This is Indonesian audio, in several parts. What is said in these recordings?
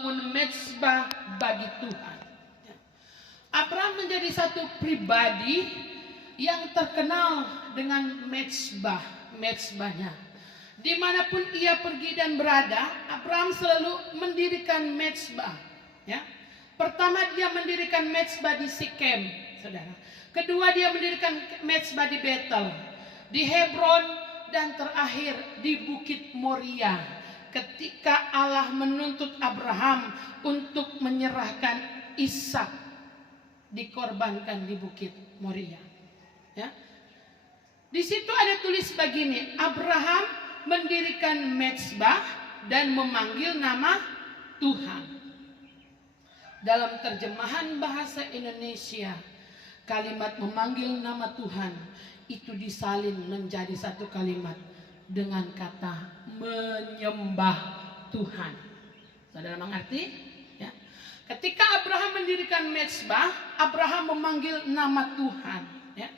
membangun mezbah bagi Tuhan. Abraham menjadi satu pribadi yang terkenal dengan mezbahnya. Dimanapun ia pergi dan berada, Abraham selalu mendirikan mezbah. Ya. Pertama dia mendirikan mezbah di Sikem, saudara. Kedua dia mendirikan mezbah di Betel, di Hebron, dan terakhir di Bukit Moria. Ketika Allah menuntut Abraham untuk menyerahkan Ishak dikorbankan di Bukit Moria. Ya. Di situ ada tulis begini, Abraham mendirikan mezbah dan memanggil nama Tuhan. Dalam terjemahan bahasa Indonesia, kalimat memanggil nama Tuhan itu disalin menjadi satu kalimat dengan kata menyembah Tuhan. Saudara mengerti? Ya. Ketika Abraham mendirikan mezbah, Abraham memanggil nama Tuhan. Ya.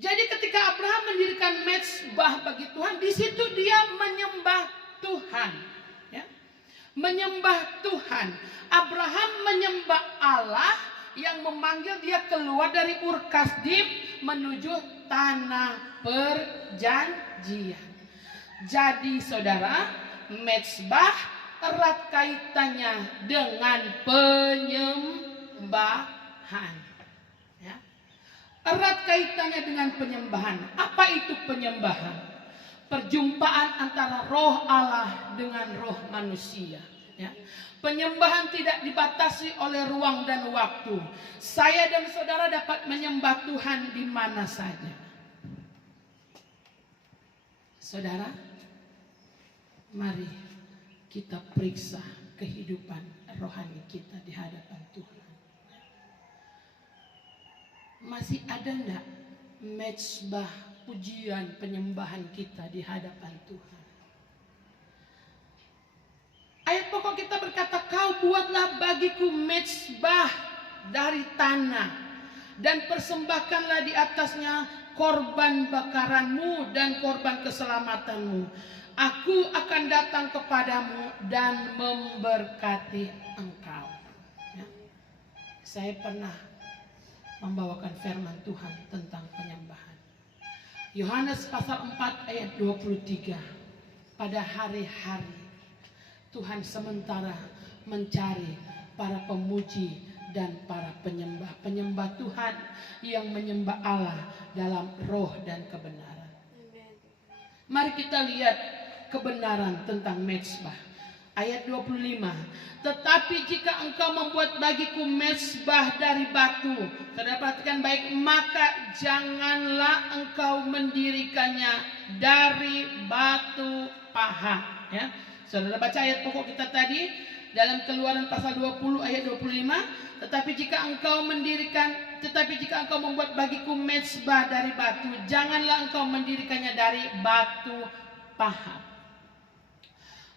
Jadi ketika Abraham mendirikan mezbah bagi Tuhan, di situ dia menyembah Tuhan. Ya. Menyembah Tuhan. Abraham menyembah Allah yang memanggil dia keluar dari Ur Kasdim menuju tanah perjanjian. Jadi saudara, mezbah erat kaitannya dengan penyembahan. Ya. Erat kaitannya dengan penyembahan. Apa itu penyembahan? Perjumpaan antara roh Allah dengan roh manusia. Ya. Penyembahan tidak dibatasi oleh ruang dan waktu. Saya dan saudara dapat menyembah Tuhan di mana saja. Saudara, mari kita periksa kehidupan rohani kita di hadapan Tuhan. Masih ada enggak mezbah pujian penyembahan kita di hadapan Tuhan? Ayat pokok kita berkata, kau buatlah bagiku mezbah dari tanah dan persembahkanlah di atasnya korban bakaranmu dan korban keselamatanmu. Aku akan datang kepadamu dan memberkati engkau. Ya. Saya pernah membawakan firman Tuhan tentang penyembahan. Yohanes pasal 4 ayat 23. Pada hari-hari Tuhan sementara mencari para pemuji dan para penyembah. Penyembah Tuhan yang menyembah Allah dalam roh dan kebenaran. Mari kita lihat kebenaran tentang mezbah. Ayat 25. Tetapi jika engkau membuat bagiku mezbah dari batu, saudara perhatikan baik, maka janganlah engkau mendirikannya dari batu pahat. Ya. Saudara baca ayat pokok kita tadi dalam Keluaran pasal 20 ayat 25. Tetapi jika engkau membuat bagiku mezbah dari batu, janganlah engkau mendirikannya dari batu pahat.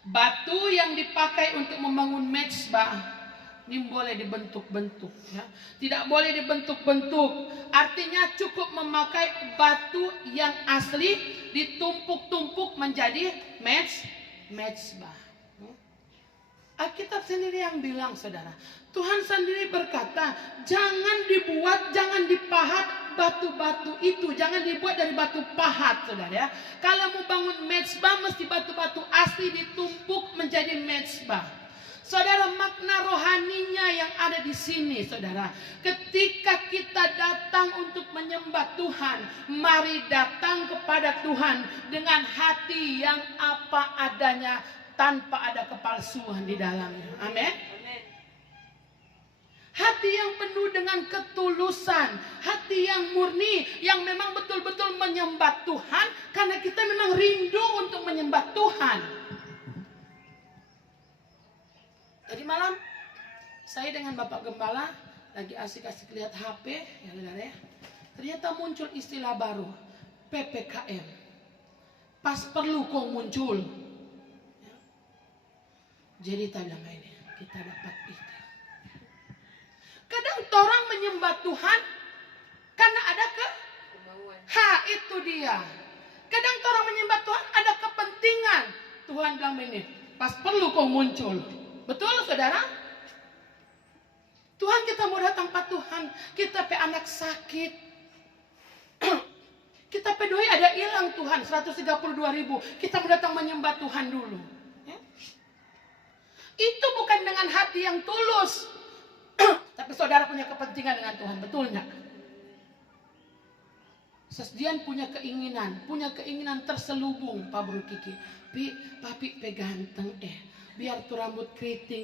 Batu yang dipakai untuk membangun mezbah ini boleh dibentuk-bentuk, ya. Tidak boleh dibentuk-bentuk. Artinya cukup memakai batu yang asli ditumpuk-tumpuk menjadi mezbah. Alkitab sendiri yang bilang, saudara, Tuhan sendiri berkata, jangan dipahat batu-batu itu, jangan dibuat dari batu pahat, saudara. Ya. Kalau mau bangun mezbah mesti batu-batu asli ditumpuk menjadi mezbah. Saudara, makna rohaninya yang ada di sini, saudara. Ketika kita datang untuk menyembah Tuhan, mari datang kepada Tuhan dengan hati yang apa adanya, tanpa ada kepalsuan di dalamnya. Amin. Hati yang penuh dengan ketulusan, hati yang murni, yang memang betul-betul menyembah Tuhan, karena kita memang rindu untuk menyembah Tuhan. Tadi malam saya dengan Bapak Gembala lagi asik-asik lihat HP, ya saudara ya. Ternyata muncul istilah baru, PPKM. Pas perlu kok muncul. Ya. Jadi tanda ini kita dapat itu. Kadang orang menyembah Tuhan karena ada itu dia. Kadang orang menyembah Tuhan ada kepentingan. Tuhan bilang ini, pas perlu kau muncul. Betul saudara? Tuhan kita mau datang Pak Tuhan, kita pe anak sakit. Kita pe doi ada hilang Tuhan, 132.000. Kita mau datang menyembah Tuhan dulu. Ya? Itu bukan dengan hati yang tulus. Tapi saudara punya kepentingan dengan Tuhan, betul nggak? Sesdian punya keinginan terselubung Pak Bro Kiki. Papi pe ganteng biar tuh rambut keriting